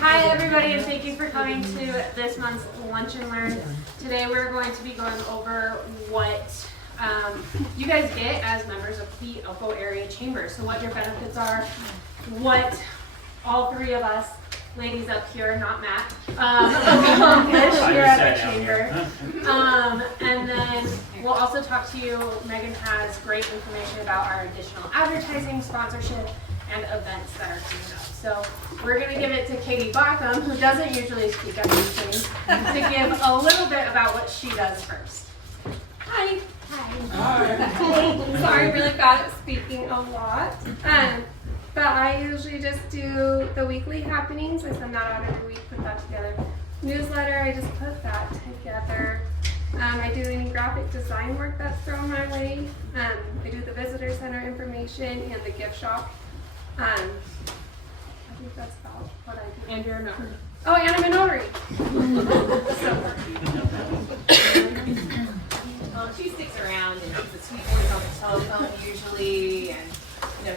Hi everybody, and thank you for coming to this month's Lunch and Learn. Today we're going to be going over what you guys get as members of the Elko Area Chamber. So what your benefits are, what all three of us, ladies up here, not Matt, accomplish here at the Chamber. And then we'll also talk to you. Megan has great information about our additional advertising, sponsorship, and events that are coming up. So we're going to give it to Katie Bockham, who doesn't usually speak at these things, to give a little bit about what she does first. Hi. Hi. Sorry, really bad at speaking a lot. But I usually just do the weekly happenings. I send that out every week, put that together. Newsletter, I just put that together. I do any graphic design work that's thrown my way. I do the visitor center information and the gift shop. I think that's about what I do. And you're a notary. Oh, and I'm a notary. She sticks around and keeps the sweet voice on the telephone usually, and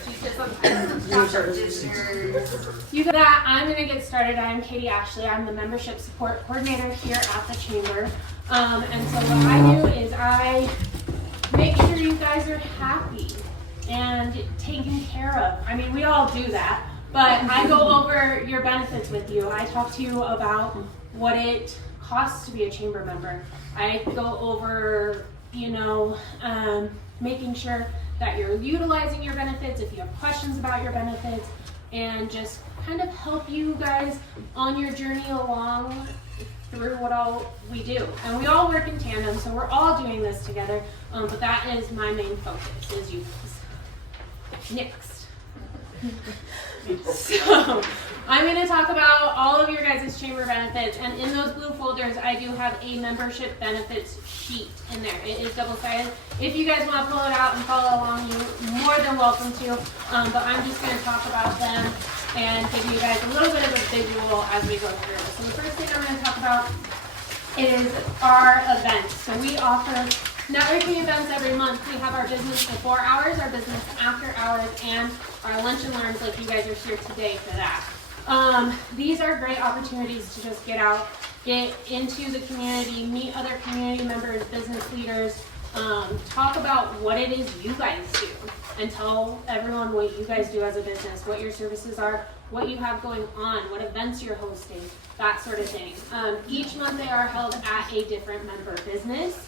she sits sometimes talks to visitors. You got that. I'm going to get started. I'm Katie Ashley. I'm the membership support coordinator here at the Chamber. And so what I do is I make sure you guys are happy and taken care of. I mean, we all do that, but I go over your benefits with you. I talk to you about what it costs to be a chamber member. I go over, making sure that you're utilizing your benefits, if you have questions about your benefits, and just kind of help you guys on your journey along through what all we do. And we all work in tandem, so we're all doing this together, but that is my main focus, is you guys. Next. So, I'm going to talk about all of your guys' chamber benefits, and in those blue folders I do have a membership benefits sheet in there. It is double-sided. If you guys want to pull it out and follow along, you're more than welcome to, but I'm just going to talk about them and give you guys a little bit of a visual as we go through this. So the first thing I'm going to talk about is our events. So we offer networking events every month. We have our business before hours, our business after hours, and our lunch and learns, like you guys are here today for that. These are great opportunities to just get out, get into the community, meet other community members, business leaders, talk about what it is you guys do, and tell everyone what you guys do as a business, what your services are, what you have going on, what events you're hosting, that sort of thing. Each month they are held at a different member business.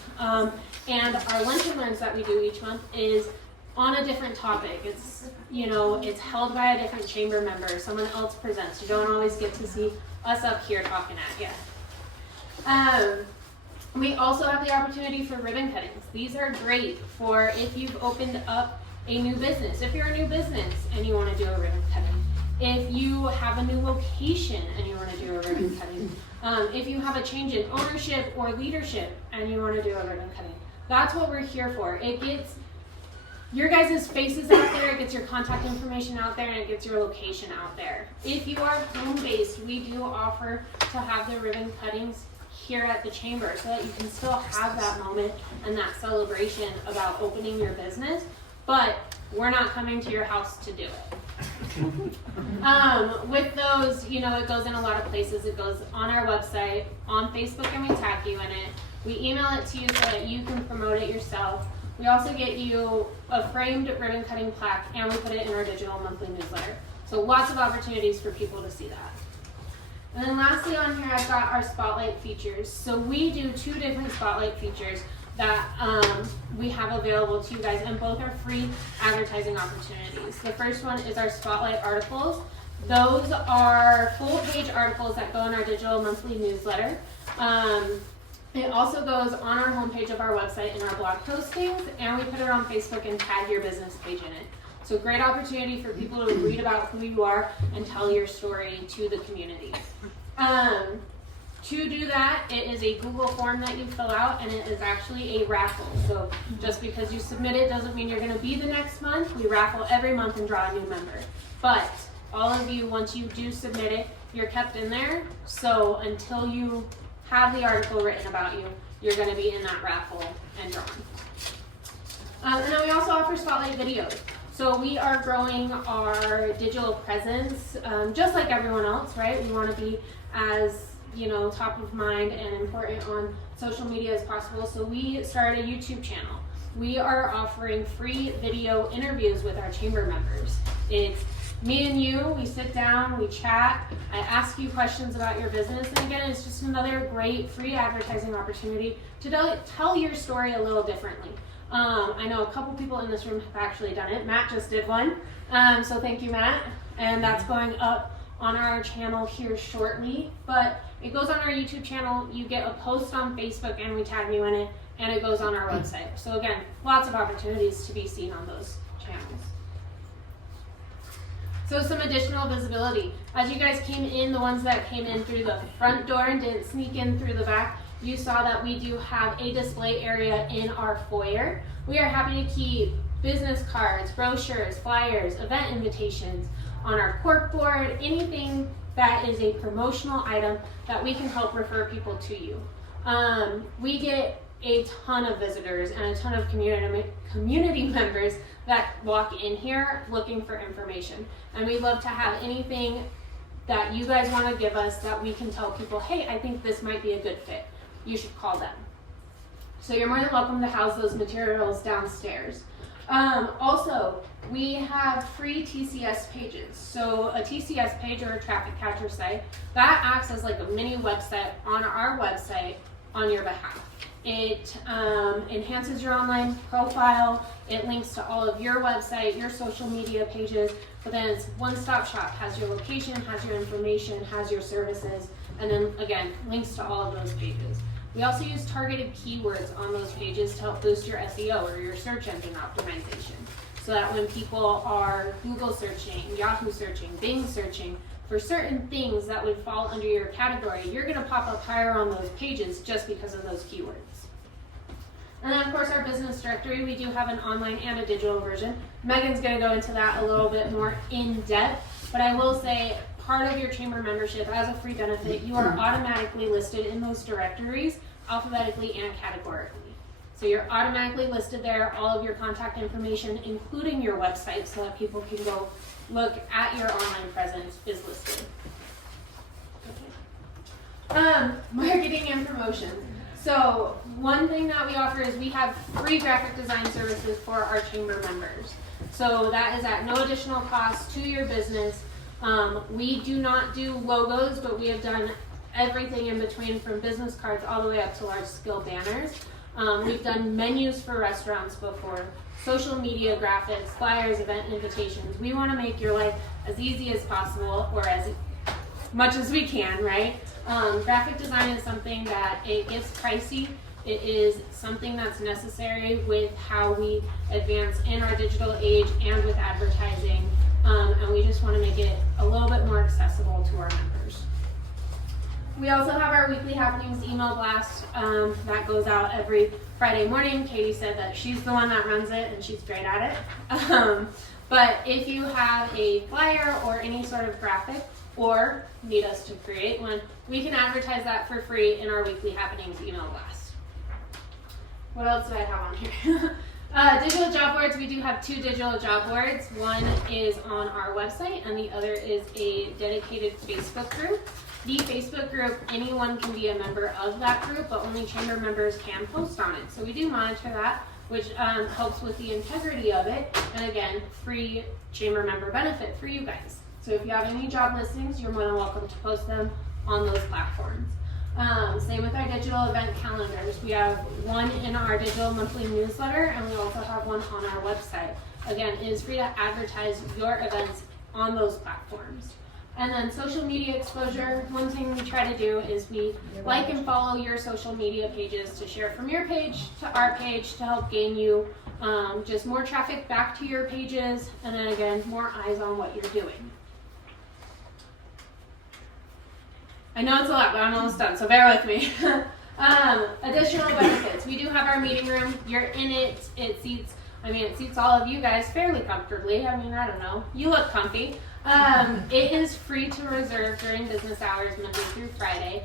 And our lunch and learns that we do each month is on a different topic. It's, it's held by a different chamber member. Someone else presents. You don't always get to see us up here talking at you. We also have the opportunity for ribbon cuttings. These are great for if you've opened up a new business. If you're a new business and you want to do a ribbon cutting. If you have a new location and you want to do a ribbon cutting. If you have a change in ownership or leadership and you want to do a ribbon cutting. That's what we're here for. It gets your guys' faces out there, it gets your contact information out there, and it gets your location out there. If you are home-based, we do offer to have the ribbon cuttings here at the Chamber so that you can still have that moment and that celebration about opening your business, but we're not coming to your house to do it. With those, it goes in a lot of places. It goes on our website, on Facebook, and we tag you in it. We email it to you so that you can promote it yourself. We also get you a framed ribbon cutting plaque, and we put it in our digital monthly newsletter. So lots of opportunities for people to see that. And then lastly on here, I've got our spotlight features. So we do 2 different spotlight features that we have available to you guys, and both are free advertising opportunities. The first one is our spotlight articles. Those are full-page articles that go in our digital monthly newsletter. It also goes on our homepage of our website in our blog postings, and we put it on Facebook and tag your business page in it. So great opportunity for people to read about who you are and tell your story to the community. To do that, it is a Google form that you fill out, and it is actually a raffle. So just because you submit it doesn't mean you're going to be the next month. We raffle every month and draw a new member. But all of you, once you do submit it, you're kept in there. So until you have the article written about you, you're going to be in that raffle and drawn. And then we also offer spotlight videos. So we are growing our digital presence, just like everyone else, right? We want to be as, top of mind and important on social media as possible. So we started a YouTube channel. We are offering free video interviews with our chamber members. It's me and you, we sit down, we chat, I ask you questions about your business, and again, it's just another great free advertising opportunity to tell your story a little differently. I know a couple people in this room have actually done it. Matt just did one, so thank you, Matt. And that's going up on our channel here shortly, but it goes on our YouTube channel, you get a post on Facebook, and we tag you in it, and it goes on our website. So again, lots of opportunities to be seen on those channels. So some additional visibility. As you guys came in, the ones that came in through the front door and didn't sneak in through the back, you saw that we do have a display area in our foyer. We are happy to keep business cards, brochures, flyers, event invitations on our cork board, anything that is a promotional item that we can help refer people to you. We get a ton of visitors and a ton of community members that walk in here looking for information. And we'd love to have anything that you guys want to give us that we can tell people, hey, I think this might be a good fit. You should call them. So you're more than welcome to house those materials downstairs. Also, we have free TCS pages. So a TCS page or a traffic catcher site, that acts as like a mini website on our website on your behalf. It enhances your online profile, it links to all of your website, your social media pages, but then it's one-stop shop, has your location, has your information, has your services, and then again, links to all of those pages. We also use targeted keywords on those pages to help boost your SEO or your search engine optimization. So that when people are Google searching, Yahoo searching, Bing searching for certain things that would fall under your category, you're gonna pop up higher on those pages just because of those keywords. And then of course our business directory, we do have an online and a digital version. Megan's gonna go into that a little bit more in depth, but I will say part of your chamber membership as a free benefit, you are automatically listed in those directories alphabetically and categorically. So you're automatically listed there, all of your contact information, including your website, so that people can go look at your online presence is listed. Marketing and promotion. So one thing that we offer is we have free graphic design services for our chamber members. So that is at no additional cost to your business. We do not do logos, but we have done everything in between from business cards all the way up to large scale banners. We've done menus for restaurants before, social media graphics, flyers, event invitations. We want to make your life as easy as possible, or as much as we can, right? Graphic design is something that it gets pricey. It is something that's necessary with how we advance in our digital age and with advertising. And we just want to make it a little bit more accessible to our members. We also have our weekly happenings email blast that goes out every Friday morning. Katie said that she's the one that runs it and she's great at it. But if you have a flyer or any sort of graphic or need us to create one, we can advertise that for free in our weekly happenings email blast. What else do I have on here? Digital job boards, we do have 2 digital job boards. One is on our website and the other is a dedicated Facebook group. The Facebook group, anyone can be a member of that group, but only chamber members can post on it. So we do monitor that, which helps with the integrity of it. And again, free chamber member benefit for you guys. So if you have any job listings, you're more than welcome to post them on those platforms. Same with our digital event calendars. We have one in our digital monthly newsletter, and we also have one on our website. Again, it is free to advertise your events on those platforms. And then social media exposure, one thing we try to do is we like and follow your social media pages to share from your page to our page to help gain you just more traffic back to your pages, and then again, more eyes on what you're doing. I know it's a lot, but I'm almost done, so bear with me. Additional benefits. We do have our meeting room. You're in it. It seats all of you guys fairly comfortably. I mean, I don't know. You look comfy. It is free to reserve during business hours, Monday through Friday,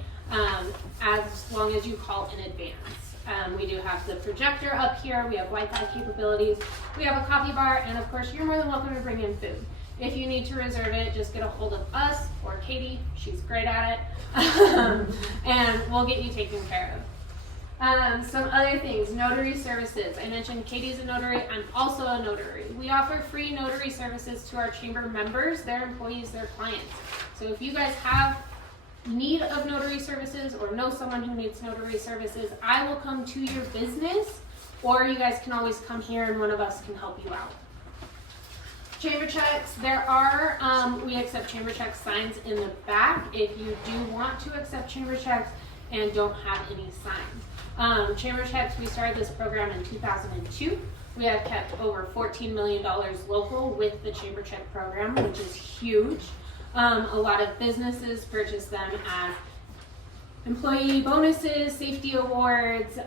as long as you call in advance. We do have the projector up here. We have Wi-Fi capabilities. We have a coffee bar, and of course, you're more than welcome to bring in food. If you need to reserve it, just get a hold of us or Katie. She's great at it, and we'll get you taken care of. Some other things, notary services. I mentioned Katie's a notary. I'm also a notary. We offer free notary services to our chamber members, their employees, their clients. So if you guys have need of notary services or know someone who needs notary services, I will come to your business, or you guys can always come here and one of us can help you out. Chamber checks, there are, we accept chamber check signs in the back if you do want to accept chamber checks and don't have any signs. Chamber checks, we started this program in 2002. We have kept over $14 million local with the chamber check program, which is huge. A lot of businesses purchase them as employee bonuses, safety awards.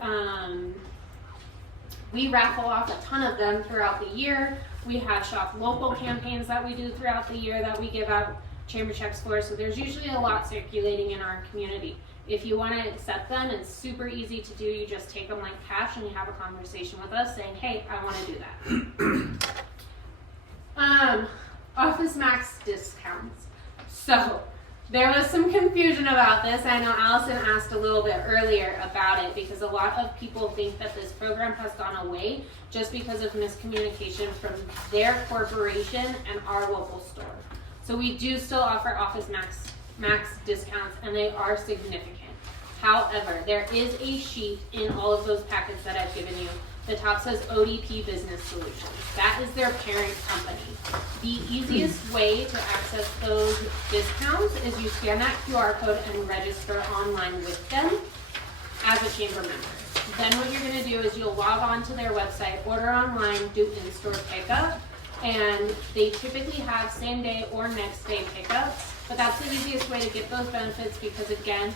We raffle off a ton of them throughout the year. We have shop local campaigns that we do throughout the year that we give out chamber checks for. So there's usually a lot circulating in our community. If you want to accept them, it's super easy to do. You just take them like cash and you have a conversation with us saying, hey, I want to do that. Office Max discounts. So there was some confusion about this. I know Allison asked a little bit earlier about it because a lot of people think that this program has gone away just because of miscommunication from their corporation and our local store. So we do still offer Office Max discounts, and they are significant. However, there is a sheet in all of those packets that I've given you. The top says ODP Business Solutions. That is their parent company. The easiest way to access those discounts is you scan that QR code and register online with them as a chamber member. Then what you're going to do is you'll log on to their website, order online, do in-store pickup, and they typically have same day or next day pickups. But that's the easiest way to get those benefits because, again,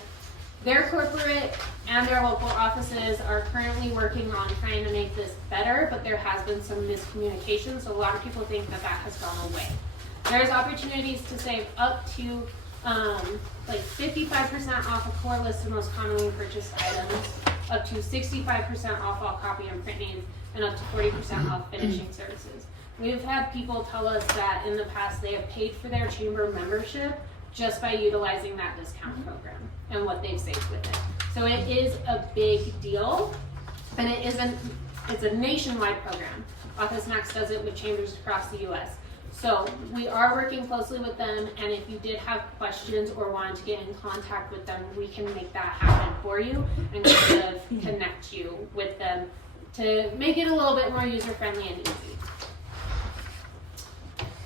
their corporate and their local offices are currently working on trying to make this better, but there has been some miscommunication, so a lot of people think that that has gone away. There's opportunities to save up to like 55% off a core list of most commonly purchased items, up to 65% off all copy and print needs, and up to 40% off finishing services. We've had people tell us that in the past they have paid for their chamber membership just by utilizing that discount program and what they've saved with it. So it is a big deal, and it's a nationwide program. Office Max does it with chambers across the US. So we are working closely with them, and if you did have questions or wanted to get in contact with them, we can make that happen for you and kind of connect you with them to make it a little bit more user-friendly and easy.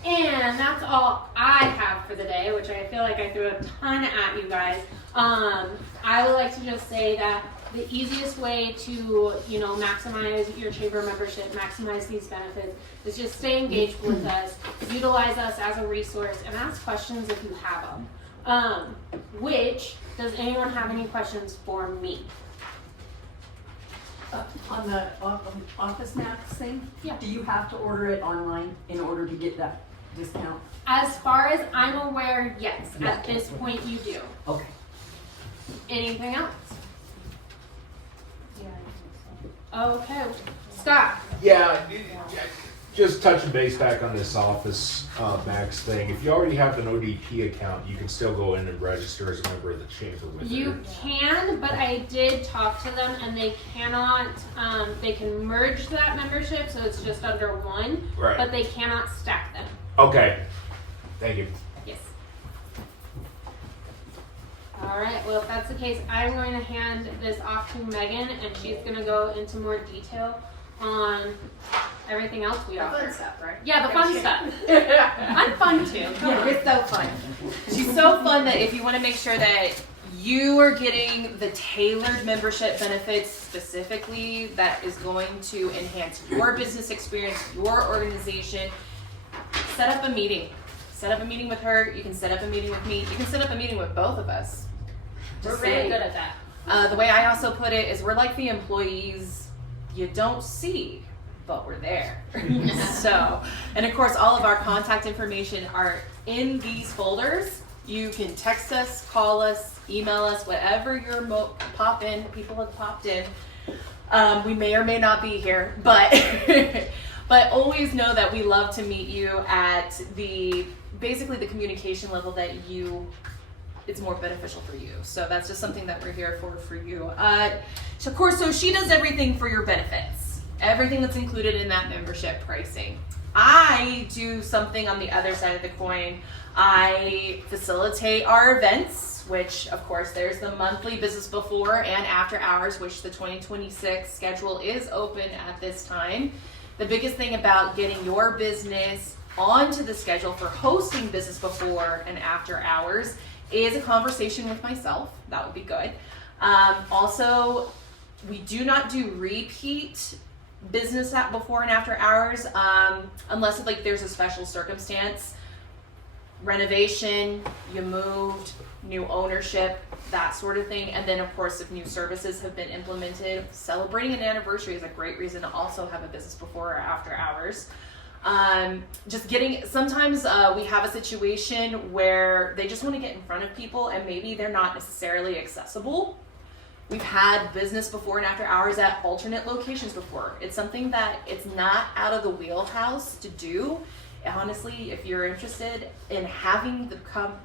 And that's all I have for the day, which I feel like I threw a ton at you guys. I would like to just say that the easiest way to, maximize your chamber membership, maximize these benefits, is just stay engaged with us, utilize us as a resource, and ask questions if you have them. Does anyone have any questions for me? On the Office Max thing? Yeah. Do you have to order it online in order to get that discount? As far as I'm aware, yes. At this point, you do. Okay. Anything else? Okay. Scott. Yeah, just touching base back on this Office Max thing. If you already have an ODP account, you can still go in and register as a member of the chamber with You it. can, but I did talk to them and they cannot, they can merge that membership, so it's just under one, Right. but they cannot stack them. Okay. Thank you. Yes. All right, well, if that's the case, I'm going to hand this off to Megan, and she's going to go into more detail on everything else we offer. Fun stuff, right? Yeah, the fun stuff. I'm fun too. Come on. It's so fun. She's so fun that if you want to make sure that you are getting the tailored membership benefits specifically that is going to enhance your business experience, your organization, set up a meeting. Set up a meeting with her. You can set up a meeting with me. You can set up a meeting with both of us. We're really good at that. The way I also put it is we're like the employees you don't see, but we're there. So, and of course, all of our contact information are in these folders. You can text us, call us, email us, whatever your pop in. People have popped in. We may or may not be here, but but always know that we love to meet you at basically the communication level that it's more beneficial for you. So that's just something that we're here for you. So of course, so she does everything for your benefits, everything that's included in that membership pricing. I do something on the other side of the coin. I facilitate our events, which of course there's the monthly business before and after hours, which the 2026 schedule is open at this time. The biggest thing about getting your business onto the schedule for hosting business before and after hours is a conversation with myself. That would be good. Also, we do not do repeat business at before and after hours unless like there's a special circumstance, renovation, you moved, new ownership, that sort of thing. And then of course, if new services have been implemented, celebrating an anniversary is a great reason to also have a business before or after hours. Sometimes we have a situation where they just want to get in front of people and maybe they're not necessarily accessible. We've had business before and after hours at alternate locations before. It's something that it's not out of the wheelhouse to do. Honestly, if you're interested in having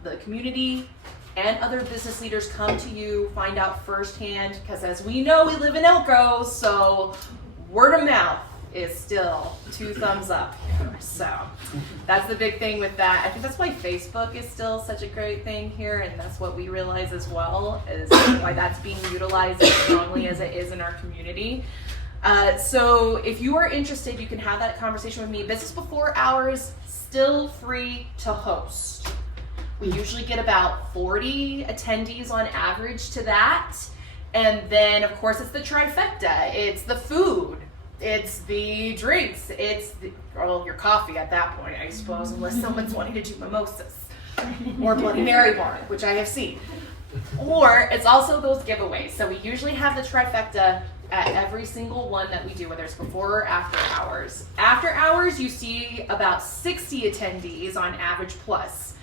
the community and other business leaders come to you, find out firsthand, because as we know, we live in Elko, so word of mouth is still 2 thumbs up here. So that's the big thing with that. I think that's why Facebook is still such a great thing here, and that's what we realize as well, is why that's being utilized as strongly as it is in our community. So if you are interested, you can have that conversation with me. Business before hours, still free to host. We usually get about 40 attendees on average to that. And then of course it's the trifecta. It's the food, it's the drinks, it's your coffee at that point, I suppose, unless someone's wanting to do mimosas or Bloody Mary bar, which I have seen. Or it's also those giveaways. So we usually have the trifecta at every single one that we do, whether it's before or after hours. After hours, you see about 60 attendees on average plus.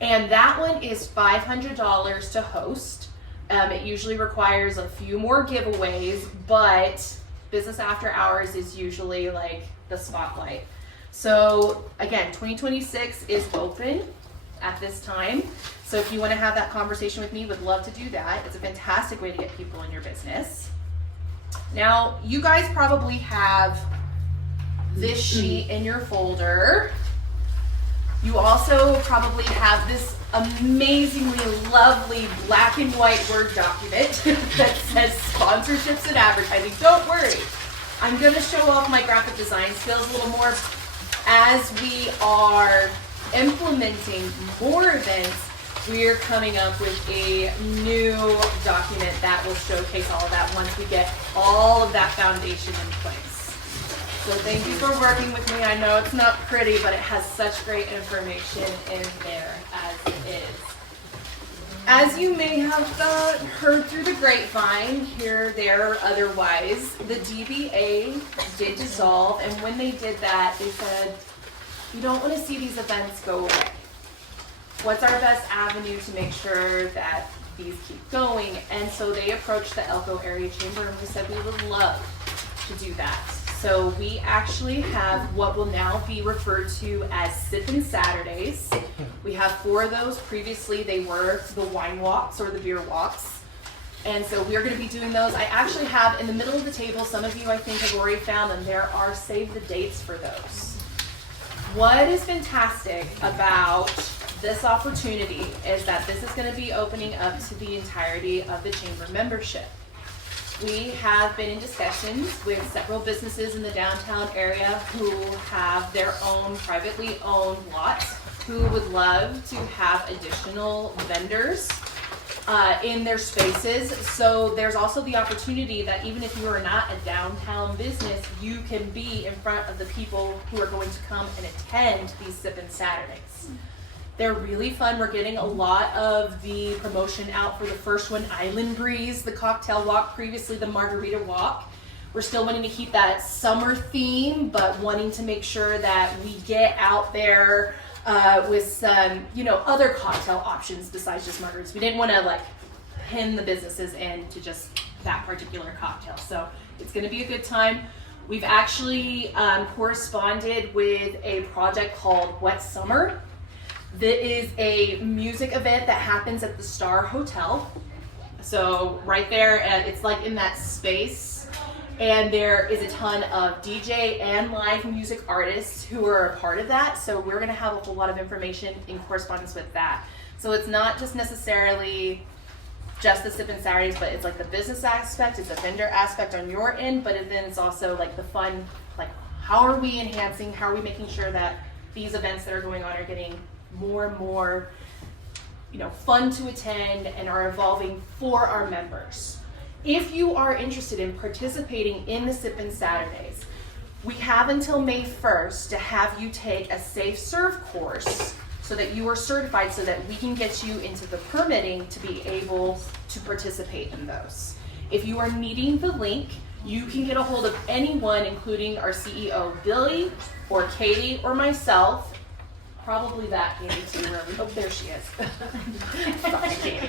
And that one is $500 to host. It usually requires a few more giveaways, but business after hours is usually like the spotlight. So again, 2026 is open at this time. So if you want to have that conversation with me, would love to do that. It's a fantastic way to get people in your business. Now, you guys probably have this sheet in your folder. You also probably have this amazingly lovely black and white Word document that says sponsorships and advertising. Don't worry, I'm going to show off my graphic design skills a little more as we are implementing more events. We're coming up with a new document that will showcase all of that once we get all of that foundation in place. So thank you for working with me. I know it's not pretty, but it has such great information in there as it is. As you may have heard through the grapevine, here, there, or otherwise, the DBA did dissolve, and when they did that, they said, you don't want to see these events go away. What's our best avenue to make sure that these keep going? And so they approached the Elko Area Chamber and we said we would love to do that. So we actually have what will now be referred to as Sippin' Saturdays. We have 4 of those. Previously they were the wine walks or the beer walks. And so we are going to be doing those. I actually have in the middle of the table, some of you I think have already found them, there are save the dates for those. What is fantastic about this opportunity is that this is going to be opening up to the entirety of the chamber membership. We have been in discussions with several businesses in the downtown area who have their own privately owned lots who would love to have additional vendors in their spaces. So there's also the opportunity that even if you are not a downtown business, you can be in front of the people who are going to come and attend these Sippin' Saturdays. They're really fun. We're getting a lot of the promotion out for the first one, Island Breeze, the cocktail walk, previously the margarita walk. We're still wanting to keep that summer theme, but wanting to make sure that we get out there with some, other cocktail options besides just margaritas. We didn't want to pin the businesses into just that particular cocktail. So It's going to be a good time. We've actually corresponded with a project called Wet Summer. That is a music event that happens at the Star Hotel. So right there, it's like in that space. And there is a ton of DJ and live music artists who are a part of that. So we're going to have a whole lot of information in correspondence with that. So it's not just necessarily just the Sippin' Saturdays, but it's like the business aspect, it's a vendor aspect on your end, but then it's also like the fun, like how are we enhancing, how are we making sure that these events that are going on are getting more and more, fun to attend and are evolving for our members. If you are interested in participating in the Sippin' Saturdays, we have until May 1st to have you take a Safe Serve course so that you are certified so that we can get you into the permitting to be able to participate in those. If you are needing the link, you can get a hold of anyone, including our CEO, Billy, or Katie, or myself. Probably that Katie too, wherever. Oh, there she is. Sorry, Katie.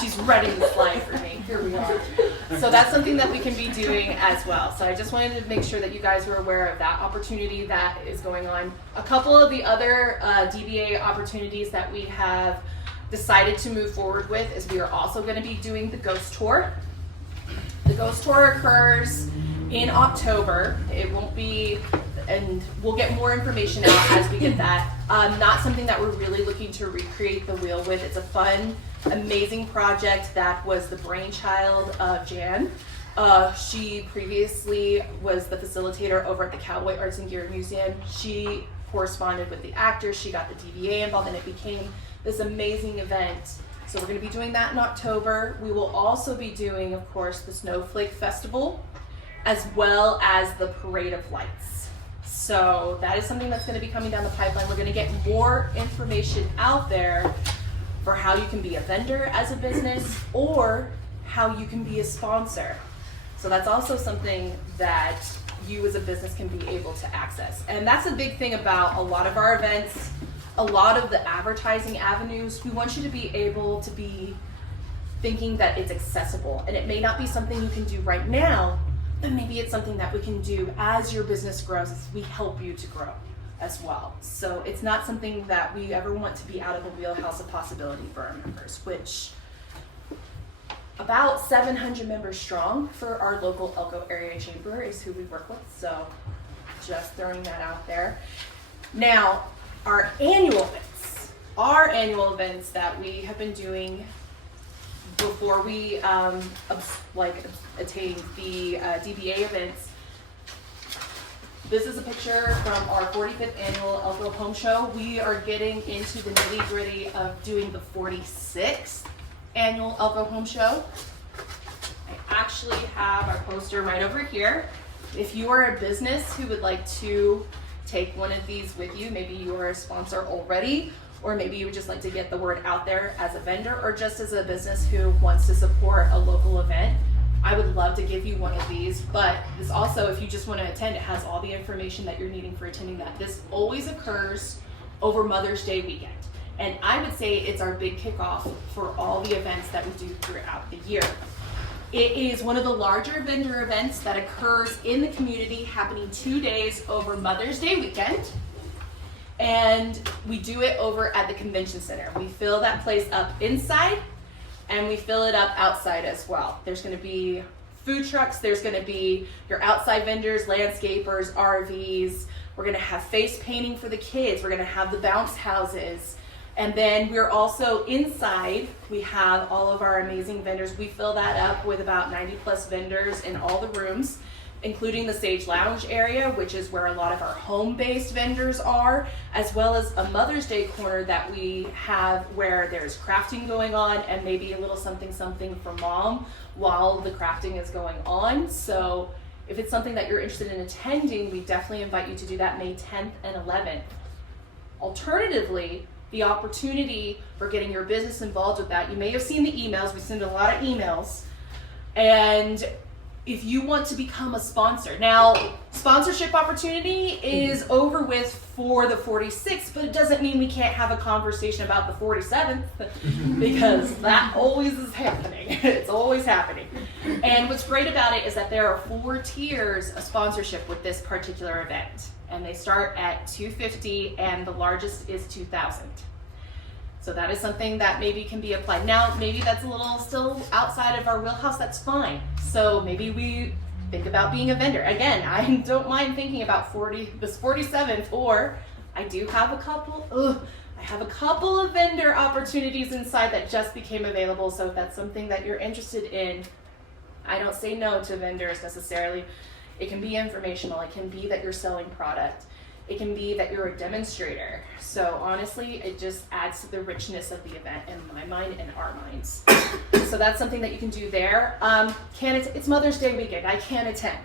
She's ready to slide for me. Here we are. So that's something that we can be doing as well. So I just wanted to make sure that you guys were aware of that opportunity that is going on. A couple of the other DBA opportunities that we have decided to move forward with is we are also going to be doing the Ghost Tour. The Ghost Tour occurs in October. It won't be, and we'll get more information out as we get that. Not something that we're really looking to recreate the wheel with. It's a fun, amazing project that was the brainchild of Jan. She previously was the facilitator over at the Cowboy Arts and Gear Museum. She corresponded with the actors, she got the DBA involved, and it became this amazing event. So we're going to be doing that in October. We will also be doing, of course, the Snowflake Festival, as well as the Parade of Lights. So that is something that's going to be coming down the pipeline. We're going to get more information out there for how you can be a vendor as a business or how you can be a sponsor. So that's also something that you as a business can be able to access. And that's a big thing about a lot of our events, a lot of the advertising avenues. We want you to be able to be thinking that it's accessible. And it may not be something you can do right now, but maybe it's something that we can do as your business grows, as we help you to grow as well. So it's not something that we ever want to be out of the wheelhouse of possibility for our members, which about 700 members strong for our local Elko area chamber is who we work with. So just throwing that out there. Now, our annual events that we have been doing before we attain the DBA events. This is a picture from our 45th annual Elko Home Show. We are getting into the nitty gritty of doing the 46th annual Elko Home Show. I actually have our poster right over here. If you are a business who would like to take one of these with you, maybe you are a sponsor already, or maybe you would just like to get the word out there as a vendor or just as a business who wants to support a local event, I would love to give you one of these. But this also, if you just want to attend, it has all the information that you're needing for attending that. This always occurs over Mother's Day weekend. And I would say it's our big kickoff for all the events that we do throughout the year. It is one of the larger vendor events that occurs in the community, happening 2 days over Mother's Day weekend. And we do it over at the convention center. We fill that place up inside and we fill it up outside as well. There's going to be food trucks, there's going to be your outside vendors, landscapers, RVs. We're going to have face painting for the kids. We're going to have the bounce houses. And then we're also inside, we have all of our amazing vendors. We fill that up with about 90 plus vendors in all the rooms, including the Sage Lounge area, which is where a lot of our home-based vendors are, as well as a Mother's Day corner that we have where there's crafting going on and maybe a little something for mom while the crafting is going on. So if it's something that you're interested in attending, we definitely invite you to do that May 10th and 11th. Alternatively, the opportunity for getting your business involved with that, you may have seen the emails, we send a lot of emails, and if you want to become a sponsor. Now, sponsorship opportunity is over with for the 46th, but it doesn't mean we can't have a conversation about the 47th because that always is happening. It's always happening. And what's great about it is that there are 4 tiers of sponsorship with this particular event. And they start at $250 and the largest is $2,000. So that is something that maybe can be applied. Now, maybe that's a little still outside of our wheelhouse, that's fine. So maybe we think about being a vendor. Again, I don't mind thinking about this 47th, or I do have a couple, I have a couple of vendor opportunities inside that just became available. So if that's something that you're interested in, I don't say no to vendors necessarily. It can be informational, it can be that you're selling product. It can be that you're a demonstrator. So honestly, it just adds to the richness of the event in my mind and our minds. So that's something that you can do there. It's Mother's Day weekend. I can't attend.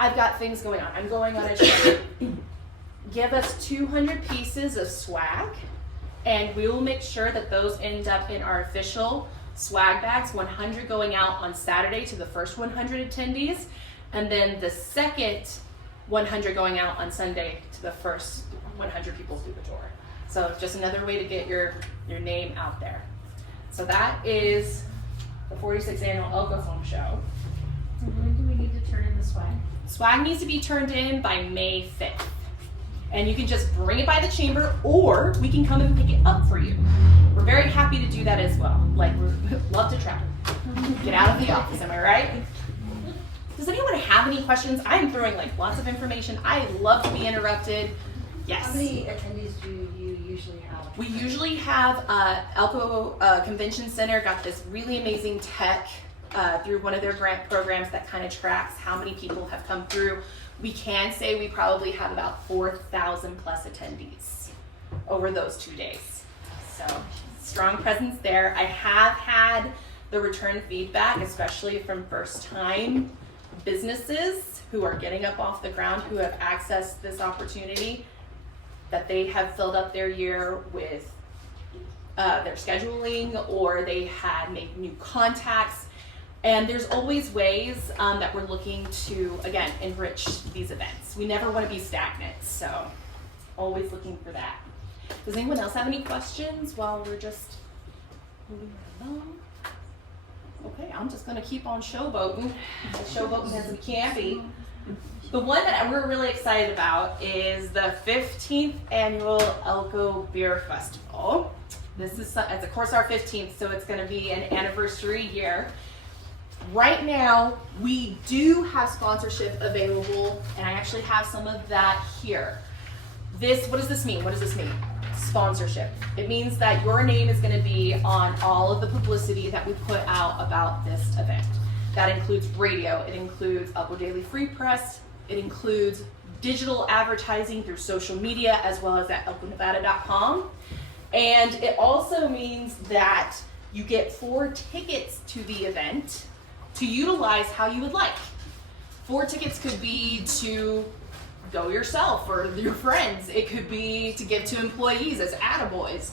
I've got things going on. I'm going on a trip. Give us 200 pieces of swag, and we will make sure that those end up in our official swag bags. 100 going out on Saturday to the first 100 attendees, and then the second 100 going out on Sunday to the first 100 people through the door. So just another way to get your name out there. So that is the 46th annual Elko Home Show. When do we need to turn in the swag? Swag needs to be turned in by May 5th. And you can just bring it by the chamber, or we can come and pick it up for you. We're very happy to do that as well. Like, we love to travel. Get out of the office, am I right? Does anyone have any questions? I'm throwing like lots of information. I love to be interrupted. Yes. How many attendees do you usually have? We usually have Elko Convention Center got this really amazing tech through one of their grant programs that kind of tracks how many people have come through. We can say we probably have about 4,000 plus attendees over those 2 days. So strong presence there. I have had the return feedback, especially from first time businesses who are getting up off the ground, who have accessed this opportunity, that they have filled up their year with their scheduling, or they had made new contacts. And there's always ways that we're looking to, again, enrich these events. We never want to be stagnant, so always looking for that. Does anyone else have any questions while we're just moving along? Okay, I'm just gonna keep on showboating. Showboating as we can be. The one that we're really excited about is the 15th annual Elko Beer Festival. This is, it's of course our 15th, so it's gonna be an anniversary year. Right now, we do have sponsorship available, and I actually have some of that here. What does this mean? What does this mean? Sponsorship. It means that your name is going to be on all of the publicity that we put out about this event. That includes radio, it includes Elko Daily Free Press, it includes digital advertising through social media, as well as at elkonevada.com. And it also means that you get 4 tickets to the event to utilize how you would like. 4 tickets could be to go yourself or your friends. It could be to give to employees as attaboys.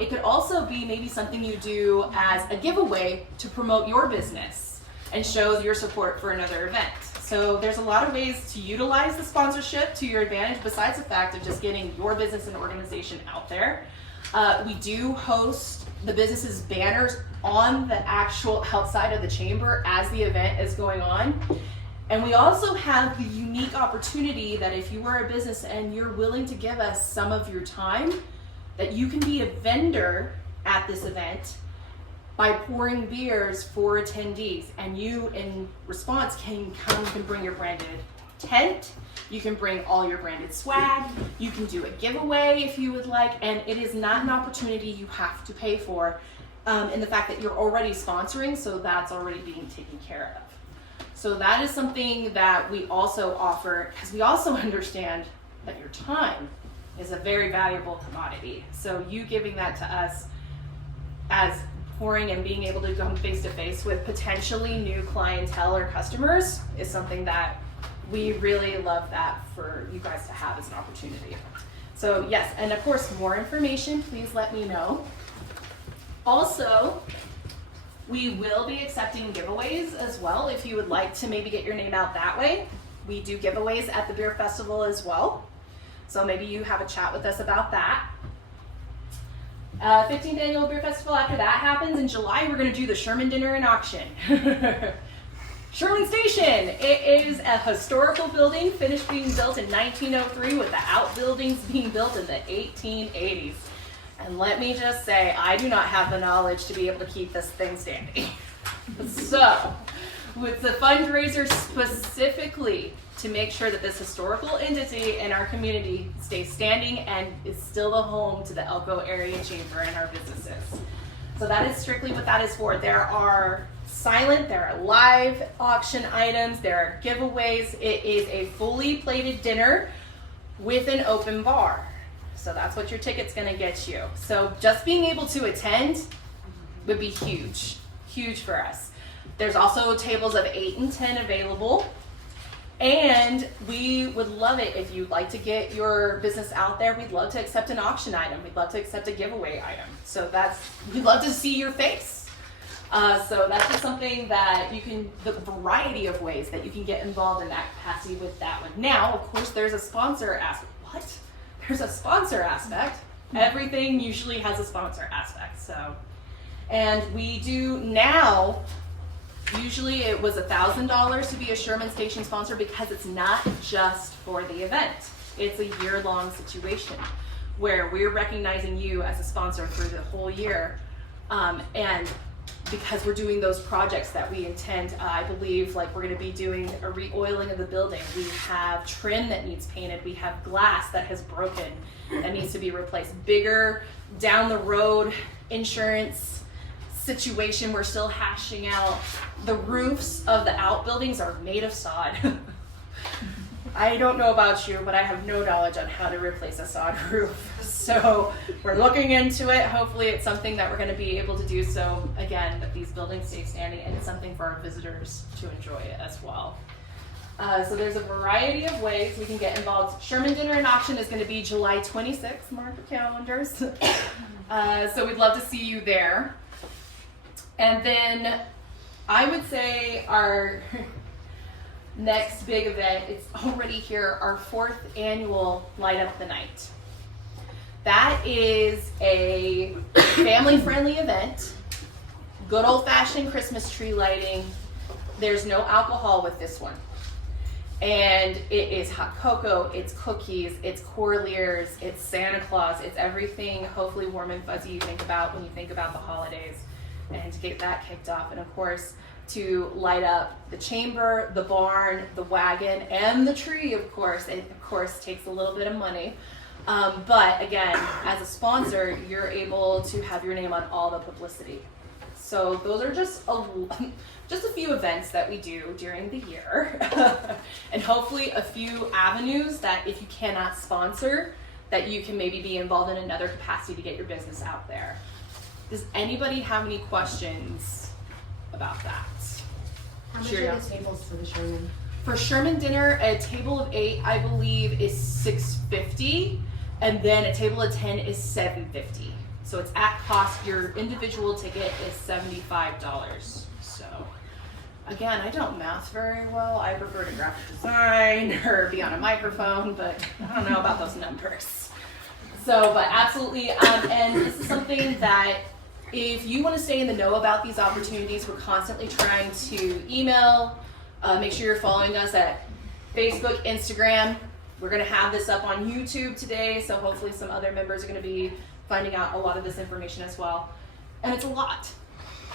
It could also be maybe something you do as a giveaway to promote your business and show your support for another event. So there's a lot of ways to utilize the sponsorship to your advantage, besides the fact of just getting your business and organization out there. We do host the business's banners on the actual outside of the chamber as the event is going on. And we also have the unique opportunity that if you are a business and you're willing to give us some of your time, that you can be a vendor at this event by pouring beers for attendees. And you, in response, can bring your branded tent, you can bring all your branded swag, you can do a giveaway if you would like, and it is not an opportunity you have to pay for, in the fact that you're already sponsoring, so that's already being taken care of. So that is something that we also offer, because we also understand that your time is a very valuable commodity. So you giving that to us as pouring and being able to come face to face with potentially new clientele or customers is something that we really love that for you guys to have as an opportunity. So yes, and of course, more information, please let me know. Also, we will be accepting giveaways as well if you would like to maybe get your name out that way. We do giveaways at the beer festival as well. So maybe you have a chat with us about that. 15th annual beer festival. After that happens in July, we're going to do the Sherman Dinner and Auction. Sherman Station. It is a historical building finished being built in 1903 with the outbuildings being built in the 1880s. And let me just say, I do not have the knowledge to be able to keep this thing standing. So, with the fundraiser specifically to make sure that this historical entity in our community stays standing and is still the home to the Elko Area Chamber and our businesses. So that is strictly what that is for. There are silent, there are live auction items, there are giveaways. It is a fully plated dinner with an open bar. So that's what your ticket's gonna get you. So just being able to attend would be huge, huge for us. There's also tables of 8 and 10 available. And we would love it if you'd like to get your business out there. We'd love to accept an auction item. We'd love to accept a giveaway item. So we'd love to see your face. So that's just something that you can, the variety of ways that you can get involved in that capacity with that one. Now, of course, there's a sponsor aspect. What? There's a sponsor aspect. Everything usually has a sponsor aspect. So, and we do now, usually it was $1,000 to be a Sherman Station sponsor because it's not just for the event. It's a year-long situation where we're recognizing you as a sponsor for the whole year. And because we're doing those projects that we intend, I believe, like we're gonna be doing a re-oiling of the building. We have trim that needs painted. We have glass that has broken that needs to be replaced. Bigger down the road insurance situation, we're still hashing out. The roofs of the outbuildings are made of sod. I don't know about you, but I have no knowledge on how to replace a sod roof. So we're looking into it. Hopefully it's something that we're going to be able to do so, again, that these buildings stay standing, and it's something for our visitors to enjoy as well. So there's a variety of ways we can get involved. Sherman Dinner and Auction is going to be July 26th. Mark your calendars. So we'd love to see you there. And then I would say our next big event, it's already here, our 4th annual Light Up the Night. That is a family-friendly event, good old-fashioned Christmas tree lighting. There's no alcohol with this one. And it is hot cocoa, it's cookies, it's Corliers, it's Santa Claus, it's everything hopefully warm and fuzzy you think about when you think about the holidays. And to get that kicked off, and of course, to light up the chamber, the barn, the wagon, and the tree, of course. It, of course, takes a little bit of money. But again, as a sponsor, you're able to have your name on all the publicity. So those are just a few events that we do during the year. And hopefully a few avenues that if you cannot sponsor, that you can maybe be involved in another capacity to get your business out there. Does anybody have any questions about that? How much Sure. are the tables for the Sherman? For Sherman Dinner, a table of 8, I believe, is $650, and then a table of 10 is $750. So it's at cost. Your individual ticket is $75. So again, I don't math very well. I prefer to graphic design or be on a microphone, but I don't know about those numbers. So, but absolutely, and this is something that if you want to stay in the know about these opportunities, we're constantly trying to email. Make sure you're following us at Facebook, Instagram. We're going to have this up on YouTube today, so hopefully some other members are going to be finding out a lot of this information as well. And it's a lot.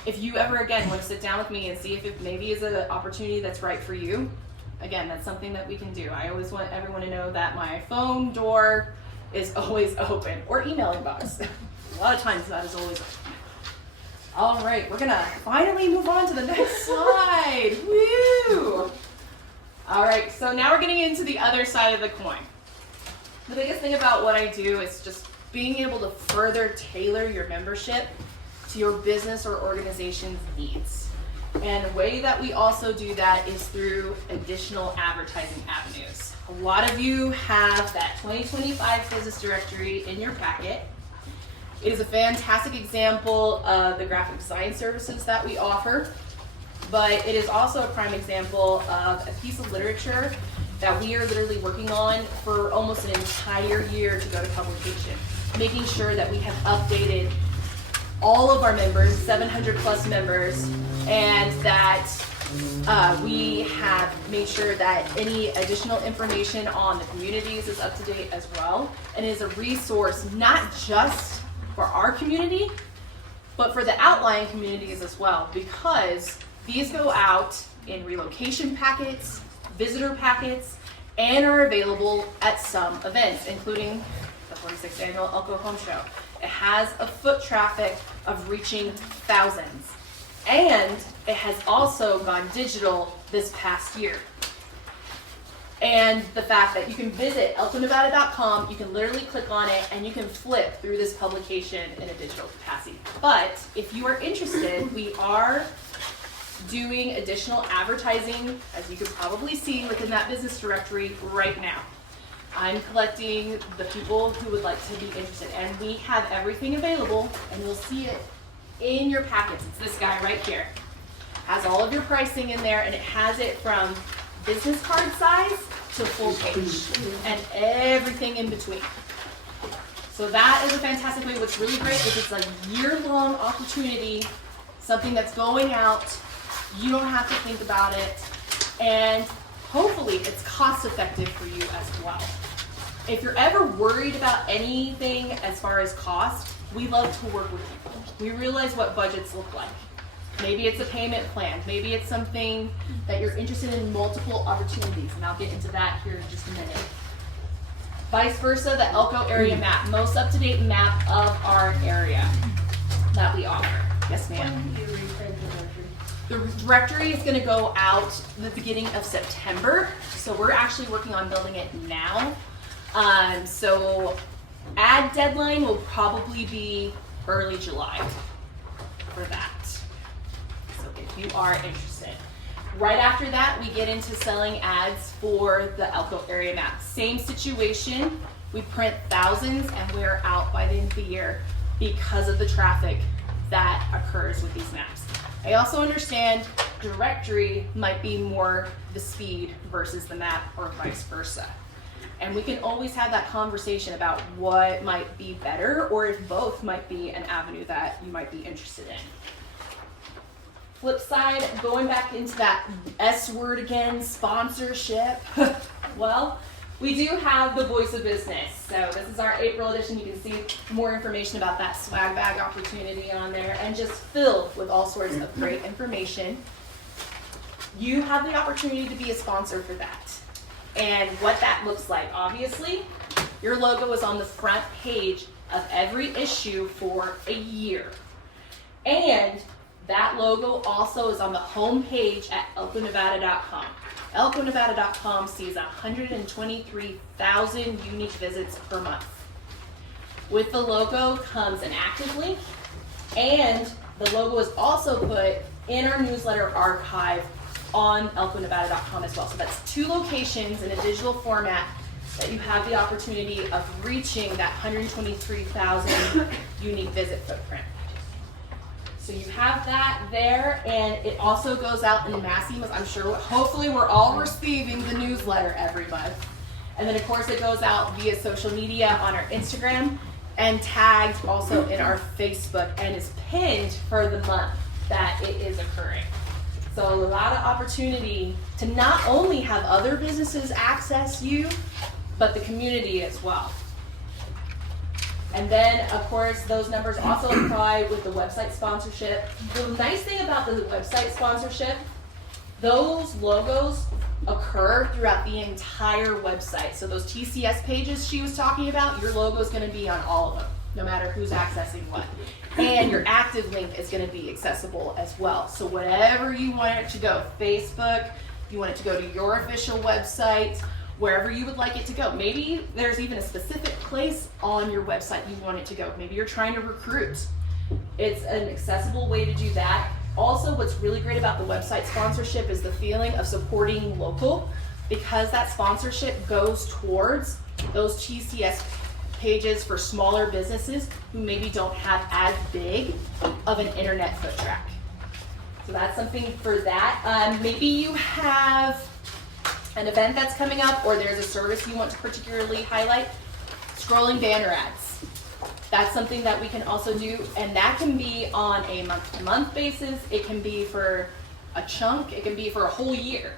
If you ever, again, want to sit down with me and see if it maybe is an opportunity that's right for you, again, that's something that we can do. I always want everyone to know that my phone door is always open, or email inbox. A lot of times that is always open. All right, we're gonna finally move on to the next slide. Woo! All right, so now we're getting into the other side of the coin. The biggest thing about what I do is just being able to further tailor your membership to your business or organization's needs. And a way that we also do that is through additional advertising avenues. A lot of you have that 2025 business directory in your packet. It is a fantastic example of the graphic design services that we offer, but it is also a prime example of a piece of literature that we are literally working on for almost an entire year to go to publication. making sure that we have updated all of our members, 700 plus members, and that we have made sure that any additional information on the communities is up to date as well, and is a resource not just for our community, but for the outlying communities as well, because these go out in relocation packets, visitor packets, and are available at some events, including the 46th annual Elko Home Show. It has a foot traffic of reaching thousands. And it has also gone digital this past year. And the fact that you can visit elkonevada.com, you can literally click on it and you can flip through this publication in a digital capacity. But if you are interested, we are doing additional advertising, as you can probably see within that business directory right now. I'm collecting the people who would like to be interested, and we have everything available, and you'll see it in your packets. It's this guy right here. Has all of your pricing in there, and it has it from business card size to full page, and everything in between. So that is a fantastic way. What's really great is it's a year-long opportunity, something that's going out. You don't have to think about it, and hopefully it's cost effective for you as well. If you're ever worried about anything as far as cost, we love to work with you. We realize what budgets look like. Maybe it's a payment plan, maybe it's something that you're interested in multiple opportunities, and I'll get into that here in just a minute. Vice versa, the Elko area map, most up-to-date map of our area that we offer. Yes, ma'am. The directory is going to go out the beginning of September, so we're actually working on building it now. So ad deadline will probably be early July for that. So if you are interested. Right after that, we get into selling ads for the Elko area map. Same situation. We print thousands and we're out by the end of the year because of the traffic that occurs with these maps. I also understand directory might be more the speed versus the map or vice versa. And we can always have that conversation about what might be better or if both might be an avenue that you might be interested in. Flip side, going back into that S word again, sponsorship. Well, we do have the Voice of Business. So this is our April edition. You can see more information about that swag bag opportunity on there and just filled with all sorts of great information. You have the opportunity to be a sponsor for that. And what that looks like, obviously, your logo is on the front page of every issue for a year. And that logo also is on the home page at elkonevada.com. elkonevada.com sees 123,000 unique visits per month. With the logo comes an active link, and the logo is also put in our newsletter archive on elkonevada.com as well. So that's 2 locations in a digital format that you have the opportunity of reaching that 123,000 unique visit footprint. So you have that there, and it also goes out in mass emails. I'm sure, hopefully we're all receiving the newsletter every month. And then of course it goes out via social media on our Instagram and tagged also in our Facebook and is pinned for the month that it is occurring. So a lot of opportunity to not only have other businesses access you, but the community as well. And then, of course, those numbers also apply with the website sponsorship. The nice thing about the website sponsorship, those logos occur throughout the entire website. So those TCS pages she was talking about, your logo is going to be on all of them, no matter who's accessing what. And your active link is going to be accessible as well. So whatever you want it to go, Facebook, you want it to go to your official website, wherever you would like it to go. Maybe there's even a specific place on your website you want it to go. Maybe you're trying to recruit. It's an accessible way to do that. Also, what's really great about the website sponsorship is the feeling of supporting local, because that sponsorship goes towards those TCS pages for smaller businesses who maybe don't have as big of an internet foot track. So that's something for that. Maybe you have an event that's coming up, or there's a service you want to particularly highlight. Scrolling banner ads. That's something that we can also do, and that can be on a month-to-month basis. It can be for a chunk. It can be for a whole year.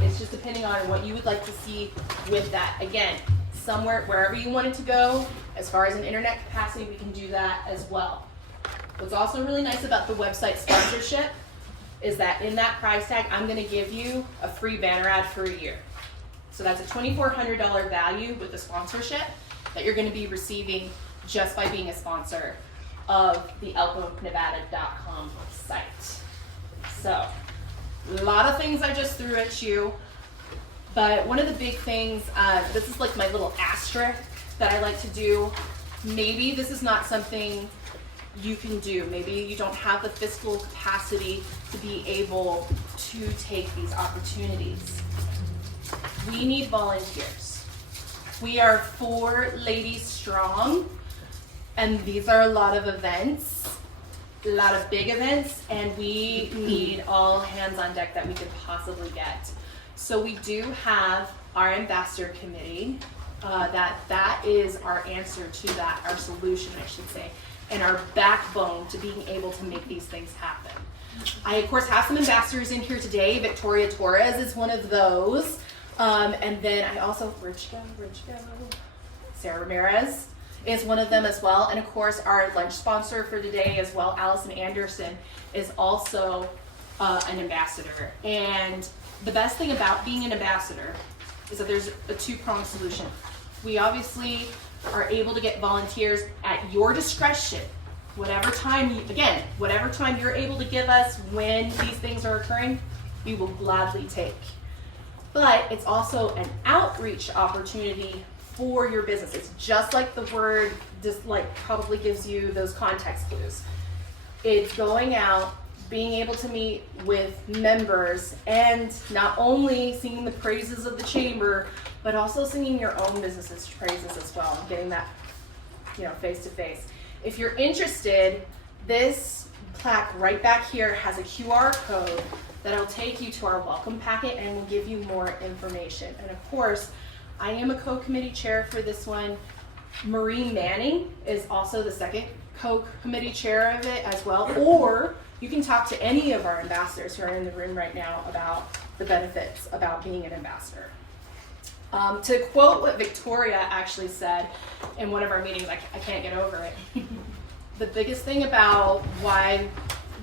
It's just depending on what you would like to see with that. Again, somewhere, wherever you want it to go, as far as an internet capacity, we can do that as well. What's also really nice about the website sponsorship is that in that price tag, I'm gonna give you a free banner ad for a year. So that's a $2,400 value with the sponsorship that you're gonna be receiving just by being a sponsor of the elkonevada.com site. So, a lot of things I just threw at you, but one of the big things, this is like my little asterisk that I like to do. Maybe this is not something you can do. Maybe you don't have the fiscal capacity to be able to take these opportunities. We need volunteers. We are 4 ladies strong, and these are a lot of events, a lot of big events, and we need all hands on deck that we could possibly get. So we do have our ambassador committee. That is our answer to that, our solution, I should say, and our backbone to being able to make these things happen. I, of course, have some ambassadors in here today. Victoria Torres is one of those. And then I also, Sarah Ramirez is one of them as well. And of course, our lunch sponsor for today as well, Allison Anderson, is also an ambassador. And the best thing about being an ambassador is that there's a 2-pronged solution. We obviously are able to get volunteers at your discretion, whatever time you're able to give us when these things are occurring, we will gladly take. But it's also an outreach opportunity for your business. It's just like the word just like probably gives you those context clues. It's going out, being able to meet with members, and not only singing the praises of the chamber, but also singing your own business's praises as well, and getting that, face to face. If you're interested, this plaque right back here has a QR code that'll take you to our welcome packet and will give you more information. And of course, I am a co-committee chair for this one. Marie Manning is also the second co-committee chair of it as well. Or you can talk to any of our ambassadors who are in the room right now about the benefits about being an ambassador. To quote what Victoria actually said in one of our meetings, I can't get over it. The biggest thing about why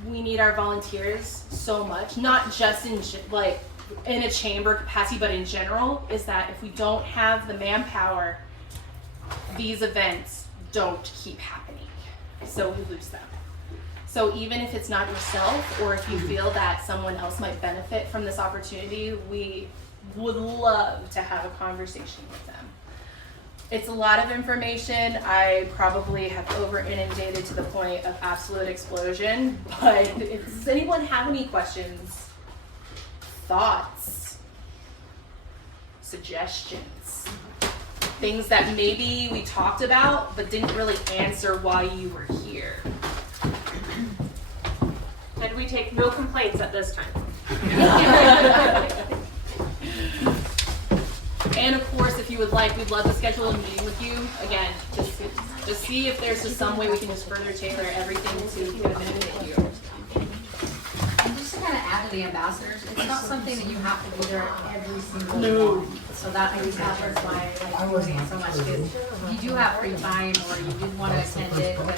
we need our volunteers so much, not just in a chamber capacity, but in general, is that if we don't have the manpower, these events don't keep happening. So we lose them. So even if it's not yourself, or if you feel that someone else might benefit from this opportunity, we would love to have a conversation with them. It's a lot of information. I probably have over inundated to the point of absolute explosion, but does anyone have any questions, thoughts, suggestions, things that maybe we talked about but didn't really answer why you were here? And we take no complaints at this time. And of course, if you would like, we'd love to schedule a meeting with you. Again, just see if there's just some way we can just further tailor everything to benefit you. And just to kind of add to the ambassadors, it's not something that you have to be there every single No. one. So that I guess that's why I like doing it so much, because if you do have free time or you did want to attend it, but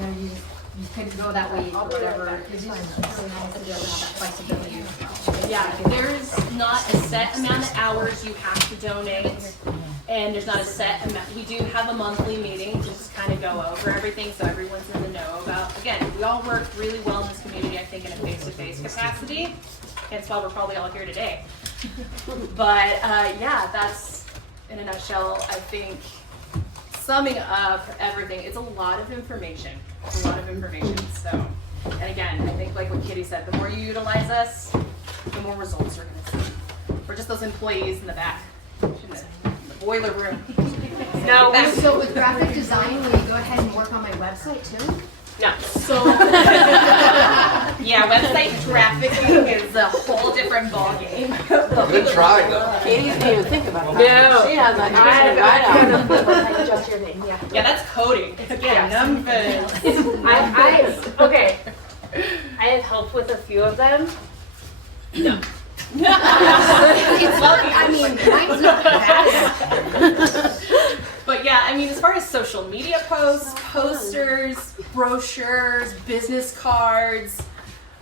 maybe you couldn't go that way or whatever. It's just really nice to be able to have that flexibility as well. Yeah, there's not a set amount of hours you have to donate, and there's not a set amount. We do have a monthly meeting to just kind of go over everything so everyone's in the know about. Again, we all work really well in this community, I think, in a face-to-face capacity. Hence why we're probably all here today. But yeah, that's in a nutshell, I think, summing up everything. It's a lot of information. It's a lot of information. So, and again, I think like what Kitty said, the more you utilize us, the more results you're going to see. We're just those employees in the back, in the boiler room. No, So with graphic design, will you go ahead and work on my website too? no. So, Yeah, website trafficking is a whole different ballgame. Good try, though. Katie didn't even think about that. No. She has that. Just your name, yeah. Yeah, that's coding. Yeah, numbers. Okay. I have helped with a few of them. It's lovely. I mean, mine's not bad. But yeah, I mean, as far as social media posts, posters, brochures, business cards,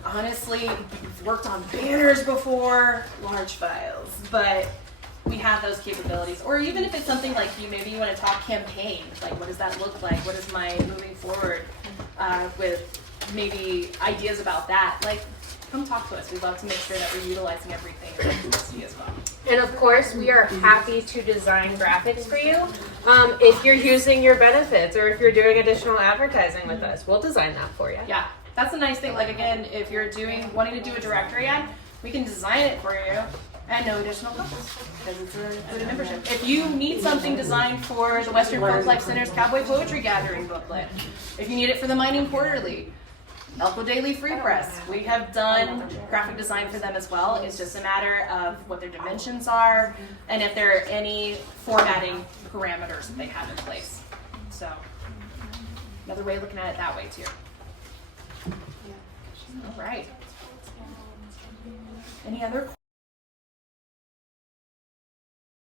honestly, we've worked on banners before, large files, but we have those capabilities. Or even if it's something like maybe you want to talk campaign, like what does that look like? What is my moving forward with maybe ideas about that? Like, come talk to us. We'd love to make sure that we're utilizing everything in publicity as well. And of course, we are happy to design graphics for you. If you're using your benefits or if you're doing additional advertising with us, we'll design that for you. Yeah, that's a nice thing. Like again, if you're wanting to do a directory ad, we can design it for you and no additional cost because it's a included membership. If you need something designed for the Western Folk Life Center's Cowboy Poetry Gathering booklet, if you need it for the Mining Quarterly, Elko Daily Free Press, we have done graphic design for them as well. It's just a matter of what their dimensions are and if there are any formatting parameters that they have in place. So, another way of looking at it that way too. All right. Any other